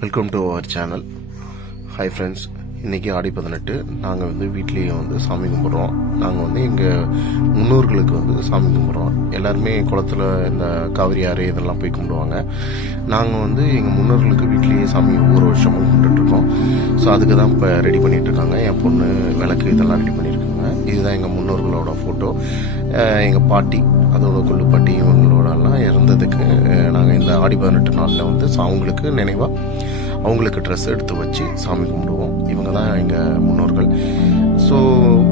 Welcome to our channel. Hi friends, இன்றைக்கி ஆடி 18. நாங்கள் வீட்லேயே சாமி கும்பிட்றோம். நாங்கள் எங்கள் முன்னோர்களுக்கு சாமி கும்பிட்றோம். எல்லாருமே குளத்தில் இந்த காவிரி ஆறு இதெல்லாம் போய் கும்பிடுவாங்க. நாங்கள் எங்கள் முன்னோர்களுக்கு வீட்லேயே சாமி ஒவ்வொரு வருஷமும் கும்பிட்டுருக்கோம். ஸோ அதுக்கு தான் இப்போ ரெடி பண்ணிகிட்ருக்காங்க. என் பொண்ணு விளக்கு இதெல்லாம் ரெடி பண்ணியிருக்காங்க. இதுதான் எங்கள் முன்னோர்களோட ஃபோட்டோ. எங்கள் பாட்டி, அதோட கொள்ளுப்பாட்டி, இவங்களோடலாம் இறந்ததுக்கு நாங்கள் இந்த ஆடி 18 நாளில் அவங்களுக்கு நினைவாக அவங்களுக்கு ட்ரெஸ் எடுத்து வச்சு சாமி கும்பிடுவோம். இவங்க தான் எங்கள் முன்னோர்கள். ஸோ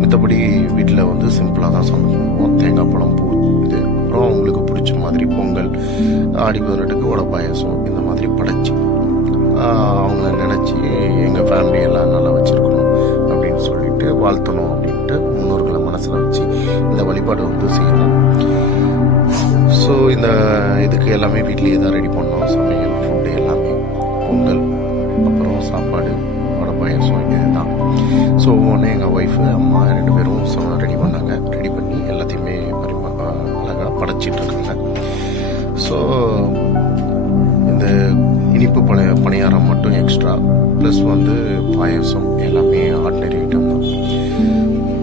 மற்றபடி வீட்டில் சிம்பிளாக தான் சாமி கும்பிடுவோம். தேங்காய் பழம், பூ, இது அப்புறம் அவங்களுக்கு பிடிச்ச மாதிரி பொங்கல், ஆடி 18க்கு வடை பாயாசம் இந்த மாதிரி படைச்சி அவங்கள நினச்சி எங்கள் ஃபேமிலியெல்லாம் நல்லா வச்சுருக்கணும் அப்படின்னு சொல்லிட்டு வாழ்த்தணும் அப்படின்ட்டு முன்னோர்களை மனசில் வச்சு இந்த வழிபாடு செய்யணும். ஸோ இந்த இதுக்கு எல்லாமே வீட்லேயே தான் ரெடி பண்ணோம். சமையல், ஃபுட்டு எல்லாமே, பொங்கல், அப்புறம் சாப்பாடு, வடை பாயாசம் இதுதான். ஸோ ஒவ்வொன்று எங்கள் ஒய்ஃபு, அம்மா 2 பேரும் ரெடி பண்ணாங்க. ரெடி பண்ணி எல்லாத்தையுமே அழகாக படைச்சிட்ருக்காங்க. ஸோ இந்த இனிப்பு பணியாரம் மட்டும் எக்ஸ்ட்ரா, ப்ளஸ் பாயாசம் எல்லாமே ஆர்டினரி ஐட்டம் தான்.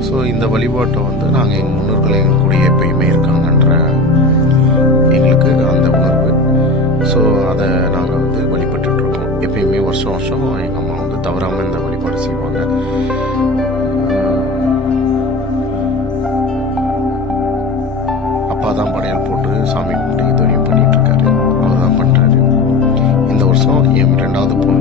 ஸோ இந்த வழிபாட்டை நாங்கள் எங்கள் முன்னோர்கள் எங்கள் கூட எப்பயுமே இருக்காங்கன்ற எங்களுக்கு அந்த உணர்வு. ஸோ அதை நாங்கள் வழிபட்டுருக்கோம். எப்பயுமே வருஷம் வருஷம் எங்கள் அம்மா தவறாமல் இந்த வழிபாடு செய்வாங்க. அப்பா தான் படையல் போட்டு சாமி கும்பிட்டு இது வரையும் பண்ணிகிட்ருக்காரு. அவர் தான் பண்ணுறாரு. இந்த வருஷம் என் 2வது பொண்ணு